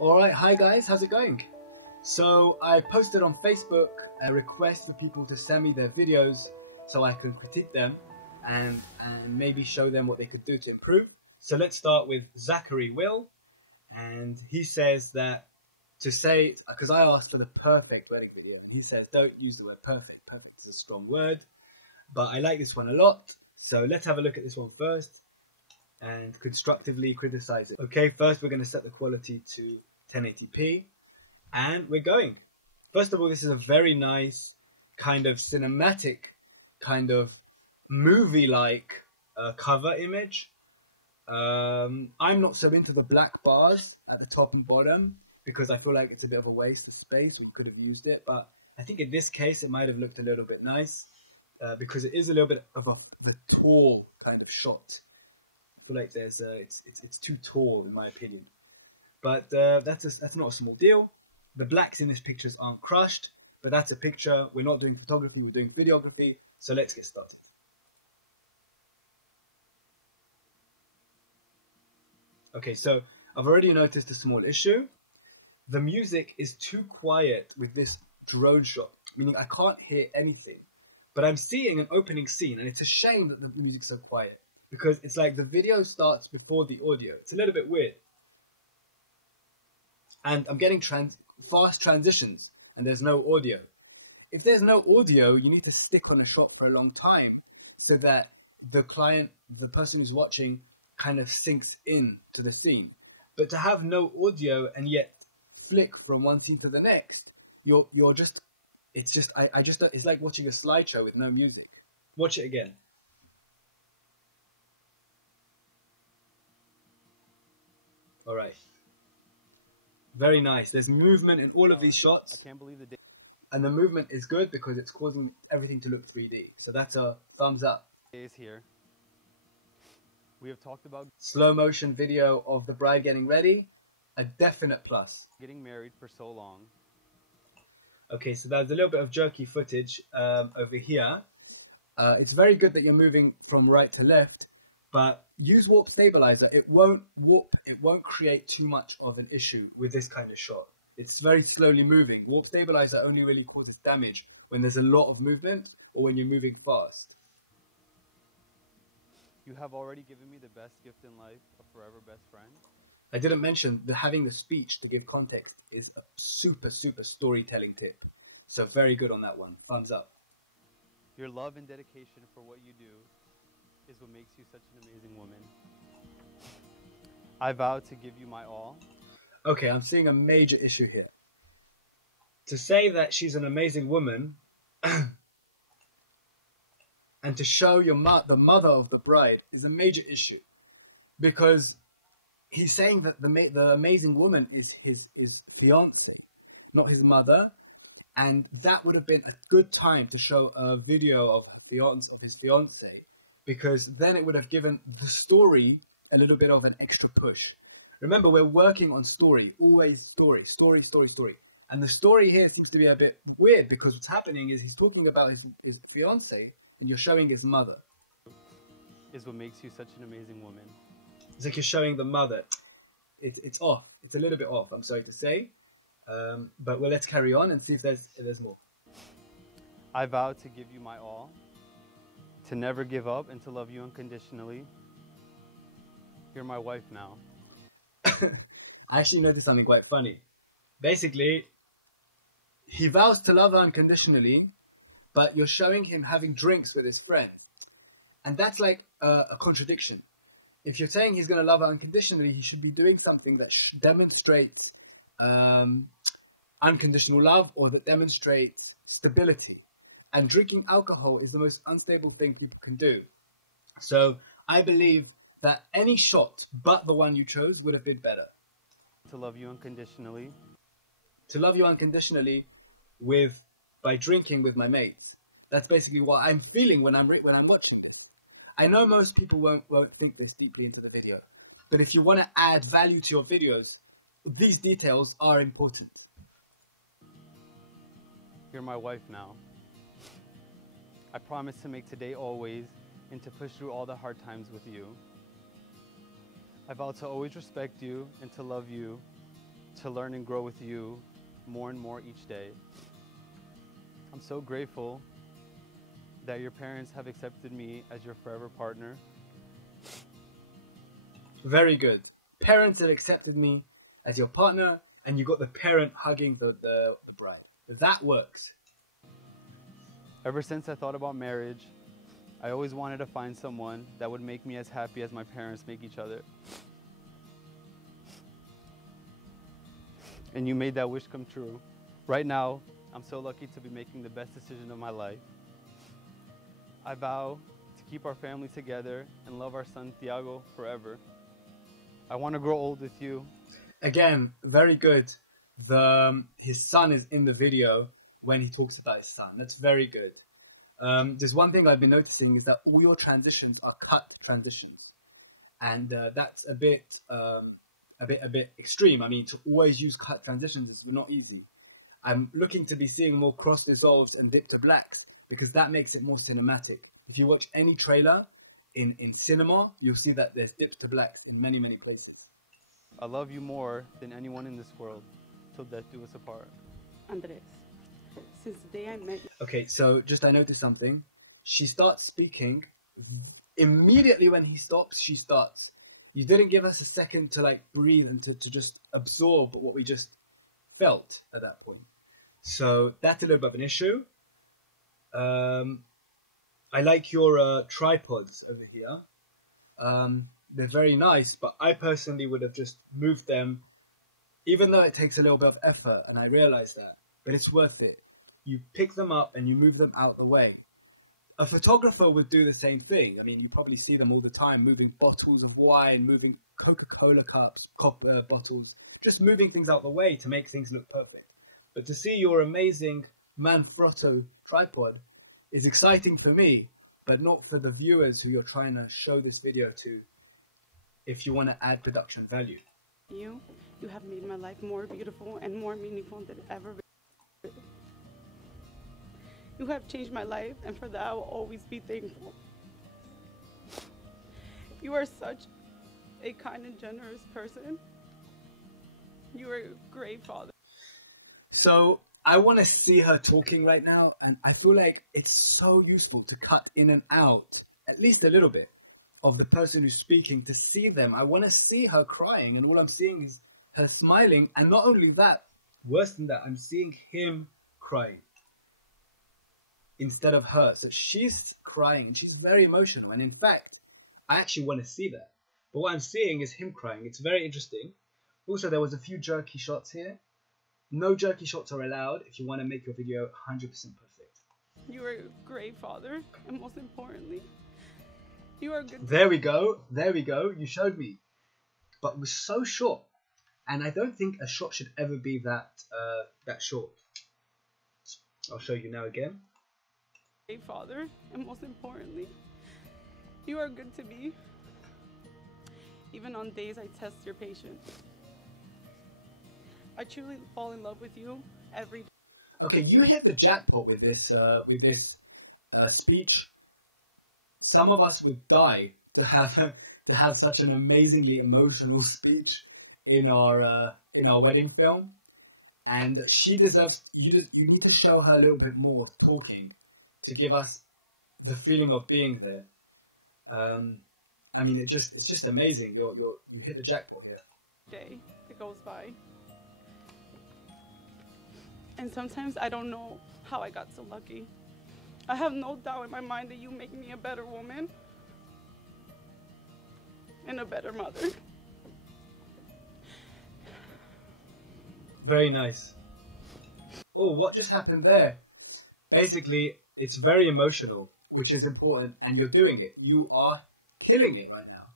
Alright, hi guys, how's it going? So I posted on Facebook a request for people to send me their videos so I can critique them and maybe show them what they could do to improve. So let's start with Zachary Will, and he says that to say, because I asked for the perfect wedding video, he says don't use the word perfect. Perfect is a strong word, but I like this one a lot. So let's have a look at this one first and constructively criticize it. Okay, first we're going to set the quality to 1080p, and we're going. First of all, this is a very nice kind of cinematic, kind of movie-like cover image. I'm not so into the black bars at the top and bottom because I feel like it's a bit of a waste of space. We could have used it, but I think in this case it might have looked a little bit nice because it is a little bit of a tall kind of shot. I feel like there's it's too tall in my opinion. But that's not a small deal. The blacks in this pictures aren't crushed, but that's a picture. We're not doing photography, we're doing videography. So let's get started. Okay, so I've already noticed a small issue. The music is too quiet with this drone shot, meaning I can't hear anything. But I'm seeing an opening scene, and it's a shame that the music's so quiet because it's like the video starts before the audio. It's a little bit weird. And I'm getting fast transitions, and there's no audio. If there's no audio, you need to stick on a shot for a long time so that the client, the person who's watching, kind of sinks in to the scene. But to have no audio and yet flick from one scene to the next, it's like watching a slideshow with no music. Watch it again. All right. Very nice. There's movement in all of these shots. I can't believe the day. And the movement is good because it's causing everything to look 3D. So that's a thumbs up. Is here. We have talked about slow motion video of the bride getting ready. A definite plus. Getting married for so long. Okay, so there's a little bit of jerky footage over here. It's very good that you're moving from right to left, but use warp stabilizer. It won't create too much of an issue with this kind of shot. It's very slowly moving. Warp stabilizer only really causes damage when there's a lot of movement or when you're moving fast. You have already given me the best gift in life, a forever best friend. I didn't mention that having the speech to give context is a super storytelling tip. So very good on that one. Thumbs up. Your love and dedication for what you do is what makes you such an amazing woman. I vow to give you my all. Okay, I'm seeing a major issue here. To say that she's an amazing woman and to show the mother of the bride is a major issue, because he's saying that the amazing woman is his fiance, not his mother, and that would have been a good time to show a video of his fiance, because then it would have given the story a little bit of an extra push. Remember, we're working on story, always story. And the story here seems to be a bit weird because what's happening is he's talking about his fiance and you're showing his mother. Is what makes you such an amazing woman. It's like you're showing the mother. It's off. It's a little bit off, I'm sorry to say. But well, let's carry on and see if there's more. I vow to give you my all, to never give up and to love you unconditionally. You're my wife now. I actually noticed something quite funny. Basically, he vows to love her unconditionally, but you're showing him having drinks with his friend. And that's like a contradiction. If you're saying he's going to love her unconditionally, he should be doing something that demonstrates unconditional love or that demonstrates stability. And drinking alcohol is the most unstable thing people can do. So I believe that any shot but the one you chose would have been better. To love you unconditionally. To love you unconditionally by drinking with my mates. That's basically what I'm feeling when I'm watching. I know most people won't think this deeply into the video, but if you want to add value to your videos, these details are important. You're my wife now. I promise to make today always and to push through all the hard times with you. I vow to always respect you and to love you, to learn and grow with you more and more each day. I'm so grateful that your parents have accepted me as your forever partner. Very good. Parents have accepted me as your partner, and you got the parent hugging the bride. That works. Ever since I thought about marriage, I always wanted to find someone that would make me as happy as my parents make each other. And you made that wish come true. Right now, I'm so lucky to be making the best decision of my life. I vow to keep our family together and love our son Thiago forever. I want to grow old with you. Again, very good. His son is in the video when he talks about his son. That's very good. There's one thing I've been noticing is that all your transitions are cut transitions, and that's a bit extreme. I mean, to always use cut transitions is not easy. I'm looking to be seeing more cross dissolves and dip to blacks because that makes it more cinematic. If you watch any trailer in cinema, you'll see that there's dips to blacks in many places. I love you more than anyone in this world, till death do us apart. Andres, since the day I met you. Okay, so just I noticed something. She starts speaking. Immediately when he stops, she starts. You didn't give us a second to like breathe and to just absorb what we just felt at that point. So that's a little bit of an issue. I like your tripods over here. They're very nice, but I personally would have just moved them, even though it takes a little bit of effort, and I realize that, but it's worth it. You pick them up and you move them out the way. A photographer would do the same thing. I mean, you probably see them all the time, moving bottles of wine, moving Coca-Cola cups, bottles, just moving things out the way to make things look perfect. But to see your amazing Manfrotto tripod is exciting for me, but not for the viewers who you're trying to show this video to, if you want to add production value. You have made my life more beautiful and more meaningful than ever. You have changed my life, and for that I will always be thankful. You are such a kind and generous person. You are a great father. So I want to see her talking right now, and I feel like it's so useful to cut in and out, at least a little bit, of the person who's speaking to see them. I want to see her crying, and all I'm seeing is her smiling, and not only that, worse than that, I'm seeing him crying instead of her. So she's crying, and she's very emotional, and in fact, I actually want to see that. But what I'm seeing is him crying. It's very interesting. Also, there was a few jerky shots here. No jerky shots are allowed if you want to make your video 100% perfect. You are a great father, and most importantly, you are good. There we go. There we go. You showed me. But it was so short. And I don't think a shot should ever be that short. I'll show you now again. Great father, and most importantly, you are good to me. Even on days I test your patience. I truly fall in love with you every day. Okay, you hit the jackpot with this speech. Some of us would die to have such an amazingly emotional speech in our wedding film, and she deserves. You need to show her a little bit more talking to give us the feeling of being there. I mean, it's just amazing. You hit the jackpot here. Day that goes by. And sometimes I don't know how I got so lucky. I have no doubt in my mind that you make me a better woman and a better mother. Very nice. Oh, what just happened there? Basically, it's very emotional, which is important, and you're doing it. You are killing it right now.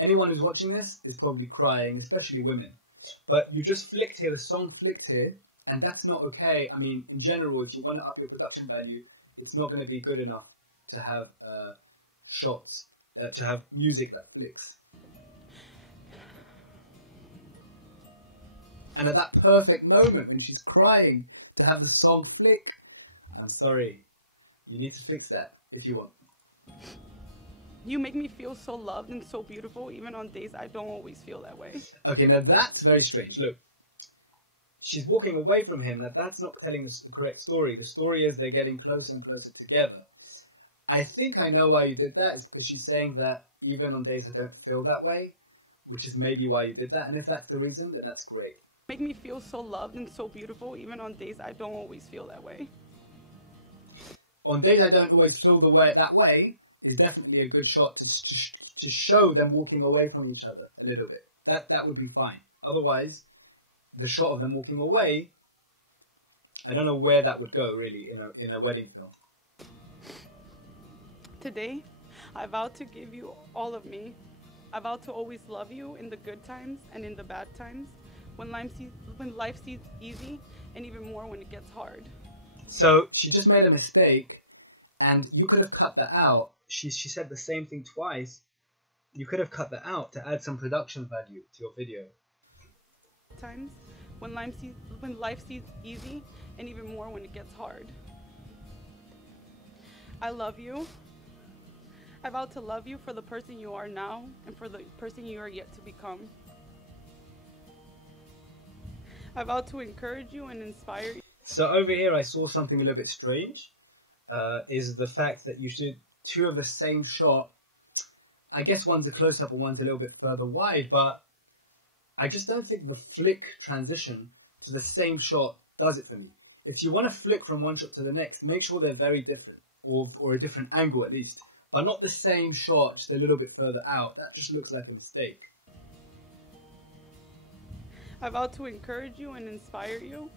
Anyone who's watching this is probably crying, especially women. But you just flicked here, the song flicked here, and that's not okay. I mean, in general, if you want to up your production value, it's not going to be good enough to have shots, to have music that flicks. And at that perfect moment when she's crying, to have the song flick, I'm sorry, you need to fix that if you want. You make me feel so loved and so beautiful, even on days I don't always feel that way. Okay, now that's very strange. Look, she's walking away from him. Now that's not telling us the correct story. The story is they're getting closer and closer together. I think I know why you did that. It's because she's saying that even on days I don't feel that way, which is maybe why you did that. And if that's the reason, then that's great. Make me feel so loved and so beautiful, even on days I don't always feel that way. On days I don't always feel that way is definitely a good shot to show them walking away from each other a little bit. That would be fine. Otherwise, the shot of them walking away, I don't know where that would go really in a wedding film. Today, I vow to give you all of me. I vow to always love you in the good times and in the bad times, when life seems easy, and even more when it gets hard. So she just made a mistake, and you could have cut that out. She said the same thing twice. You could have cut that out to add some production value to your video. Times when life seems easy, and even more when it gets hard. I love you. I vow to love you for the person you are now and for the person you are yet to become. I vow to encourage you and inspire you. So over here I saw something a little bit strange, is the fact that you should two of the same shot. I guess one's a close-up and one's a little bit further wide, but I just don't think the flick transition to the same shot does it for me. If you want to flick from one shot to the next, make sure they're very different, or a different angle at least, but not the same shot, just a little bit further out. That just looks like a mistake. I vow to encourage you and inspire you.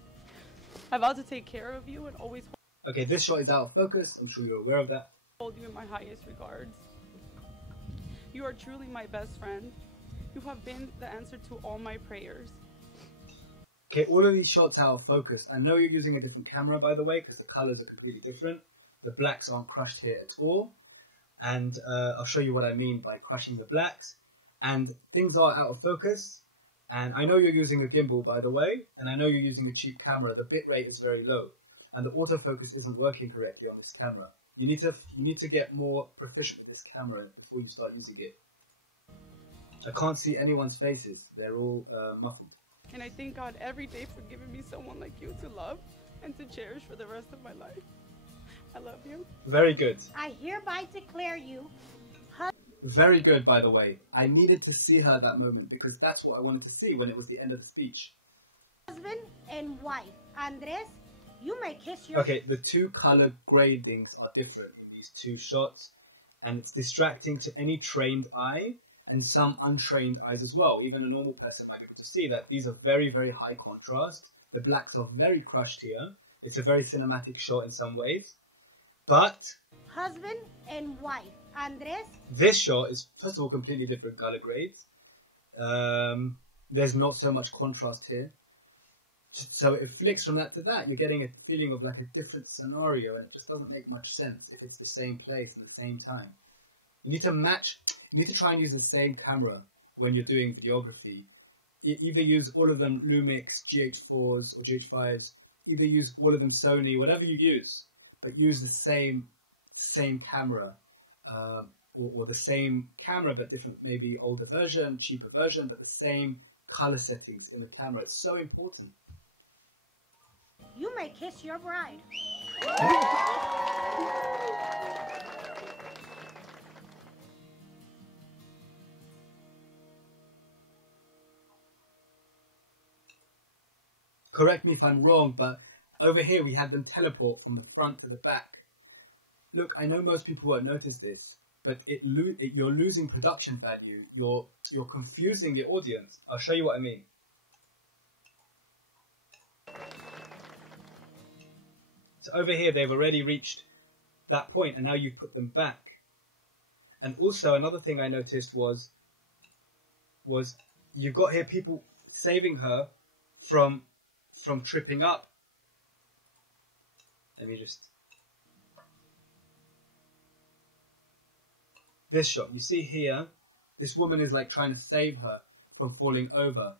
I vow to take care of you and always Okay, this shot is out of focus. I'm sure you're aware of that. hold you in my highest regards. You are truly my best friend. You have been the answer to all my prayers. Okay, all of these shots are out of focus. I know you're using a different camera, by the way, because the colors are completely different. The blacks aren't crushed here at all. And I'll show you what I mean by crushing the blacks. And things are out of focus. And I know you're using a gimbal, by the way. And I know you're using a cheap camera. The bitrate is very low. And the autofocus isn't working correctly on this camera. You need to get more proficient with this camera before you start using it. I can't see anyone's faces. They're all muffled. And I thank God every day for giving me someone like you to love and to cherish for the rest of my life. I love you. Very good. I hereby declare you. Very good, by the way. I needed to see her at that moment because that's what I wanted to see when it was the end of the speech. Husband and wife. Andres, you may kiss your... Okay, the two color gradings are different in these two shots. And it's distracting to any trained eye and some untrained eyes as well. Even a normal person might be able to see that these are very, very high contrast. The blacks are very crushed here. It's a very cinematic shot in some ways. But Husband and wife. Andres, this shot is, first of all, completely different color grades. There's not so much contrast here. So it flicks from that to that. You're getting a feeling of like a different scenario, and it just doesn't make much sense if it's the same place at the same time. You need to match, you need to try and use the same camera when you're doing videography. Either use all of them Lumix, GH4s or GH5s, either use all of them Sony, whatever you use, but use the same camera. Or the same camera but different, maybe older version, cheaper version, but the same color settings in the camera. It's so important. you may kiss your bride. Correct me if I'm wrong, but over here we have them teleport from the front to the back. Look, I know most people won't notice this, but you're losing production value. You're confusing the audience. I'll show you what I mean. So over here they've already reached that point, and now you've put them back. And also another thing I noticed was you've got here people saving her from tripping up. Let me just... This shot, you see here, this woman is like trying to save her from falling over.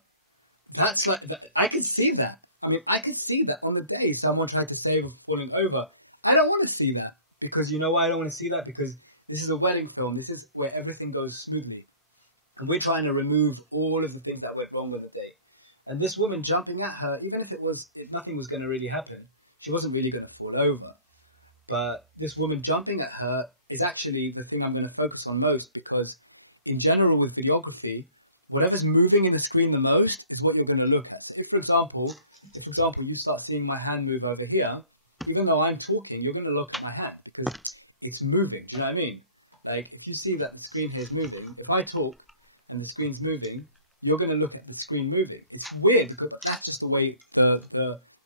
That's like, I could see that. I mean, I could see that on the day someone tried to save her from falling over. I don't want to see that, because you know why I don't want to see that? Because this is a wedding film. This is where everything goes smoothly. And we're trying to remove all of the things that went wrong on the day. And this woman jumping at her, even if nothing was going to really happen, she wasn't really going to fall over. But this woman jumping at her is actually the thing I'm going to focus on most, because in general with videography, whatever's moving in the screen the most is what you're going to look at. So if, for example, you start seeing my hand move over here, even though I'm talking, you're going to look at my hand because it's moving. Do you know what I mean? Like, if you see that the screen here is moving, if I talk and the screen's moving, you're going to look at the screen moving. It's weird because that's just the way the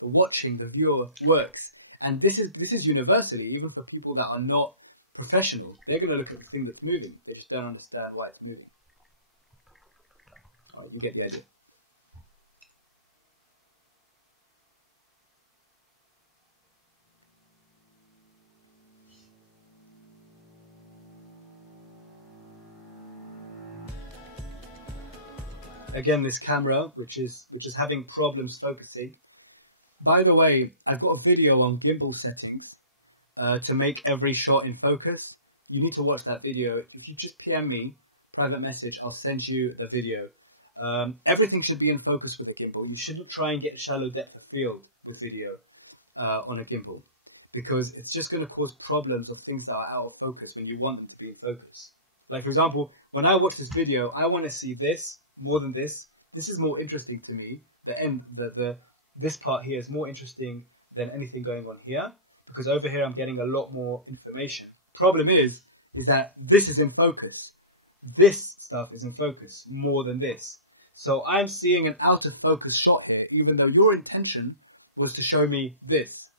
watching, the viewer works. And this is universally, even for people that are not professional. They're going to look at the thing that's moving. They just don't understand why it's moving. Oh, you get the idea. Again, this camera, which is having problems focusing. By the way, I've got a video on gimbal settings to make every shot in focus. You need to watch that video. If you just PM me, private message, I'll send you the video. Everything should be in focus with a gimbal. You shouldn't try and get shallow depth of field with video on a gimbal, because it's just going to cause problems of things that are out of focus when you want them to be in focus. Like, for example, when I watch this video, I want to see this more than this. This is more interesting to me. This part here is more interesting than anything going on here, because over here I'm getting a lot more information. Problem is that this is in focus. This stuff is in focus more than this. So I'm seeing an out of focus shot here, even though your intention was to show me this.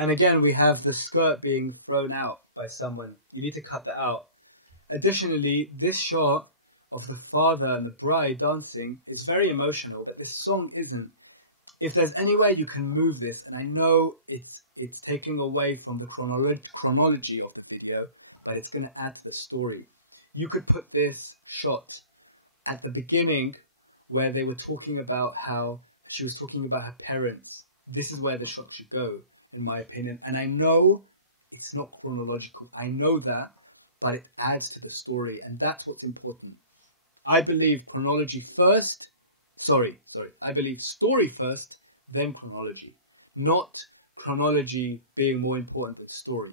And again, we have the skirt being thrown out by someone. You need to cut that out. Additionally, this shot of the father and the bride dancing is very emotional, but this song isn't. If there's any way you can move this, and I know it's taking away from the chronology of the video, but it's going to add to the story. You could put this shot at the beginning where they were talking about how she was talking about her parents. This is where the shot should go, in my opinion. And I know it's not chronological. I know that, but it adds to the story, and that's what's important. I believe chronology first. I believe story first, then chronology. Not chronology being more important than story.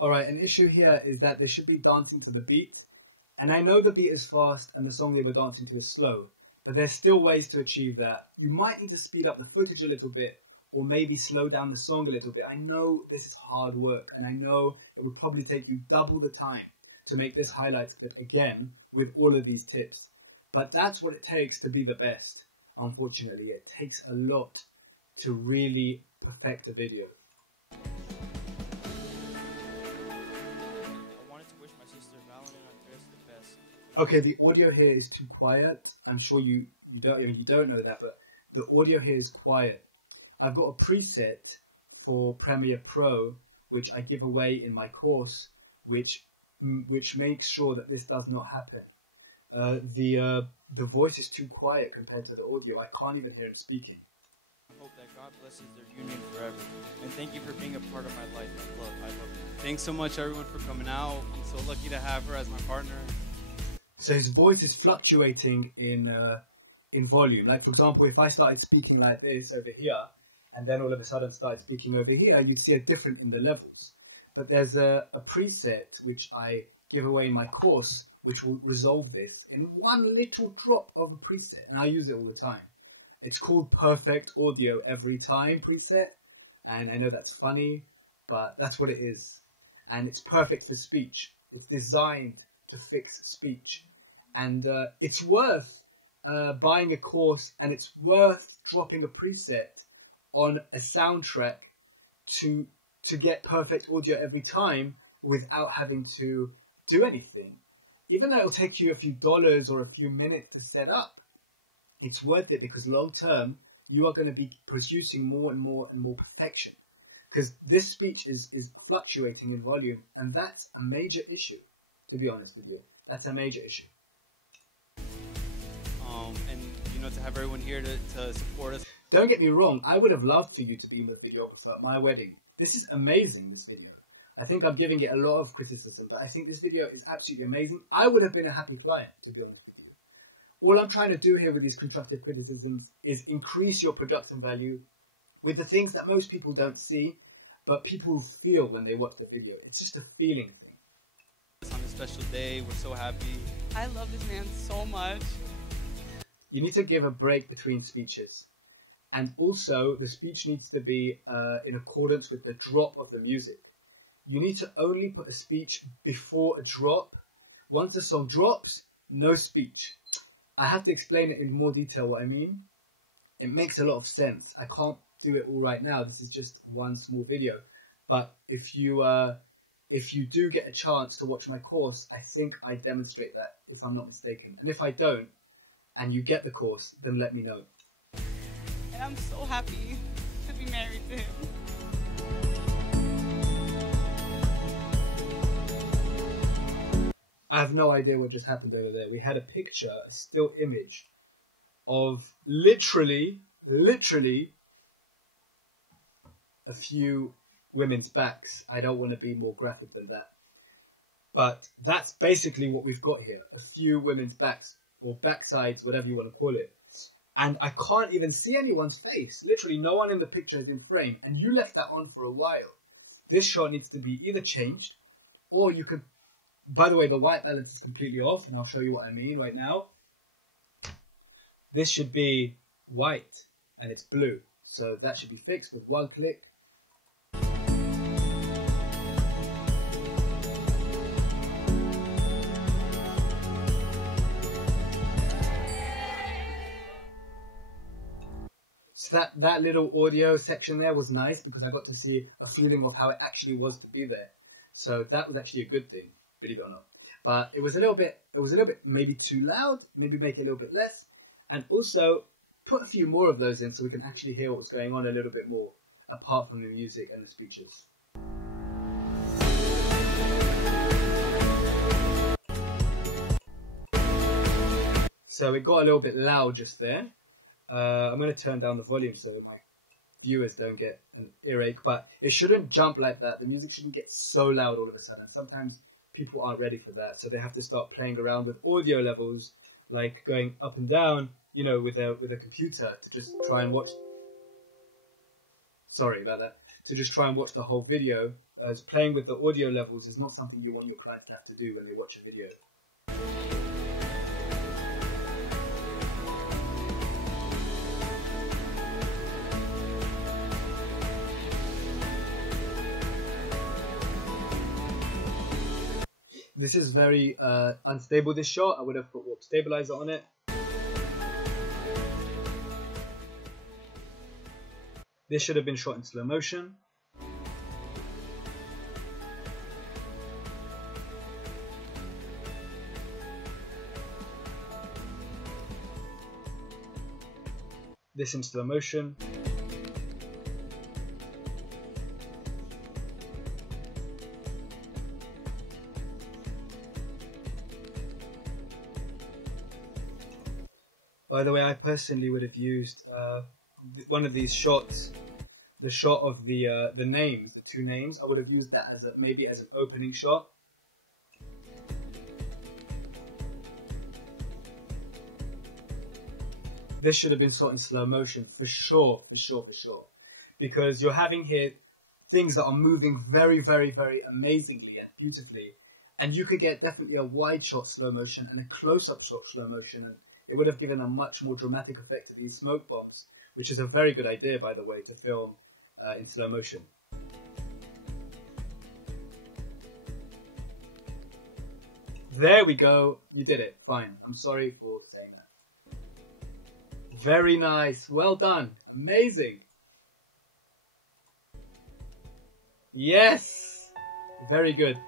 Alright, an issue here is that they should be dancing to the beat. And I know the beat is fast and the song they were dancing to is slow, but there's still ways to achieve that. You might need to speed up the footage a little bit, or maybe slow down the song a little bit. I know this is hard work, and I know it would probably take you double the time to make this highlight clip again with all of these tips. But that's what it takes to be the best. Unfortunately, it takes a lot to really perfect a video. Okay, the audio here is too quiet. I'm sure you don't know that, but the audio here is quiet. I've got a preset for Premiere Pro, which I give away in my course, which makes sure that this does not happen. The voice is too quiet compared to the audio. I can't even hear him speaking. I hope that God blesses their union forever. And thank you for being a part of my life. I love you. Thanks so much, everyone, for coming out. I'm so lucky to have her as my partner. So his voice is fluctuating in volume. Like, for example, if I started speaking like this over here, and then all of a sudden started speaking over here, you'd see a difference in the levels. But there's a preset which I give away in my course, which will resolve this in one little drop of a preset, and I use it all the time. It's called Perfect Audio Every Time preset, and I know that's funny, but that's what it is. And it's perfect for speech. It's designed to fix speech. And it's worth buying a course, and it's worth dropping a preset on a soundtrack to get perfect audio every time without having to do anything. Even though it'll take you a few dollars or a few minutes to set up, it's worth it because long term you are going to be producing more and more and more perfection. Because this speech is fluctuating in volume, and that's a major issue, to be honest with you. That's a major issue. And you know, to have everyone here to support us. Don't get me wrong, I would have loved for you to be the videographer at my wedding. This is amazing, this video. I think I'm giving it a lot of criticism, but I think this video is absolutely amazing. I would have been a happy client, to be honest with you. All I'm trying to do here with these constructive criticisms is increase your production value with the things that most people don't see, but people feel when they watch the video. It's just a feeling thing. On this special day, we're so happy. I love this man so much. You need to give a break between speeches. And also, the speech needs to be in accordance with the drop of the music. You need to only put a speech before a drop. Once a song drops, no speech. I have to explain it in more detail what I mean. It makes a lot of sense. I can't do it all right now. This is just one small video. But if you do get a chance to watch my course, I think I demonstrate that, if I'm not mistaken. And if I don't, and you get the course, then let me know. And I'm so happy to be married to him. I have no idea what just happened over there. We had a picture, a still image of literally a few women's backs. I don't want to be more graphic than that. But that's basically what we've got here. A few women's backs, or backsides, whatever you want to call it. And I can't even see anyone's face. Literally no one in the picture is in frame. And you left that on for a while. This shot needs to be either changed, or you could... By the way, the white balance is completely off, and I'll show you what I mean right now. This should be white, and it's blue. So that should be fixed with one click. So that little audio section there was nice because I got to see a feeling of how it actually was to be there. So that was actually a good thing, believe it or not. But it was a little bit maybe too loud, maybe make it a little bit less. And also put a few more of those in so we can actually hear what was going on a little bit more, apart from the music and the speeches. So it got a little bit loud just there. I'm going to turn down the volume so my viewers don't get an earache, but it shouldn't jump like that. The music shouldn't get so loud all of a sudden. Sometimes people aren't ready for that, so they have to start playing around with audio levels, like going up and down, you know, with a computer to just try and watch. Sorry about that. To just try and watch the whole video. As playing with the audio levels is not something you want your clients to have to do when they watch a video. This is very unstable, this shot. I would have put warp stabilizer on it. This should have been shot in slow motion. This in slow motion. By the way, I personally would have used one of these shots, the shot of the names, the two names. I would have used that as maybe as an opening shot. This should have been shot in slow motion for sure, because you're having here things that are moving very, very, very amazingly and beautifully, and you could get definitely a wide shot slow motion and a close-up shot slow motion, and it would have given a much more dramatic effect to these smoke bombs, which is a very good idea, by the way, to film in slow motion. There we go. You did it. Fine. I'm sorry for saying that. Very nice. Well done. Amazing. Yes. Very good.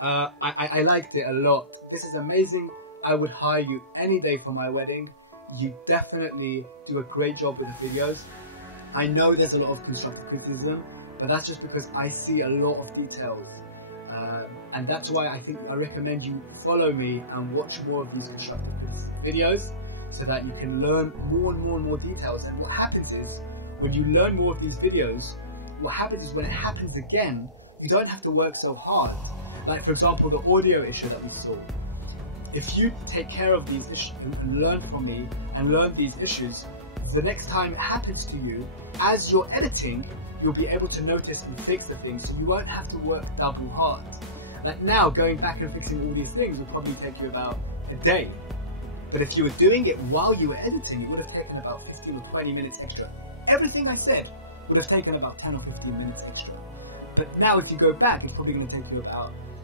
I liked it a lot. This is amazing. I would hire you any day for my wedding. You definitely do a great job with the videos. I know there's a lot of constructive criticism, but that's just because I see a lot of details. And that's why I recommend you follow me and watch more of these constructive criticism videos so that you can learn more and more and more details. And what happens is, when you learn more of these videos, what happens is when it happens again, you don't have to work so hard. Like for example, the audio issue that we saw. If you take care of these issues and learn from me and learn these issues, the next time it happens to you, as you're editing, you'll be able to notice and fix the things, so you won't have to work double hard. Like now, going back and fixing all these things will probably take you about a day. But if you were doing it while you were editing, it would have taken about 15 or 20 minutes extra. Everything I said would have taken about 10 or 15 minutes extra. But now if you go back, it's probably going to take you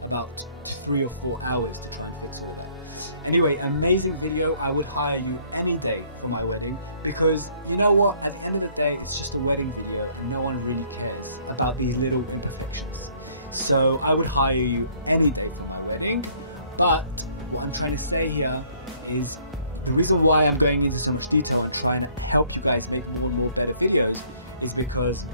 about 3 or 4 hours to try and fix all that. Anyway, amazing video. I would hire you any day for my wedding, because you know what, at the end of the day, it's just a wedding video and no one really cares about these little imperfections. So I would hire you any day for my wedding. But what I'm trying to say here is, the reason why I'm going into so much detail and trying to help you guys make more and more better videos is because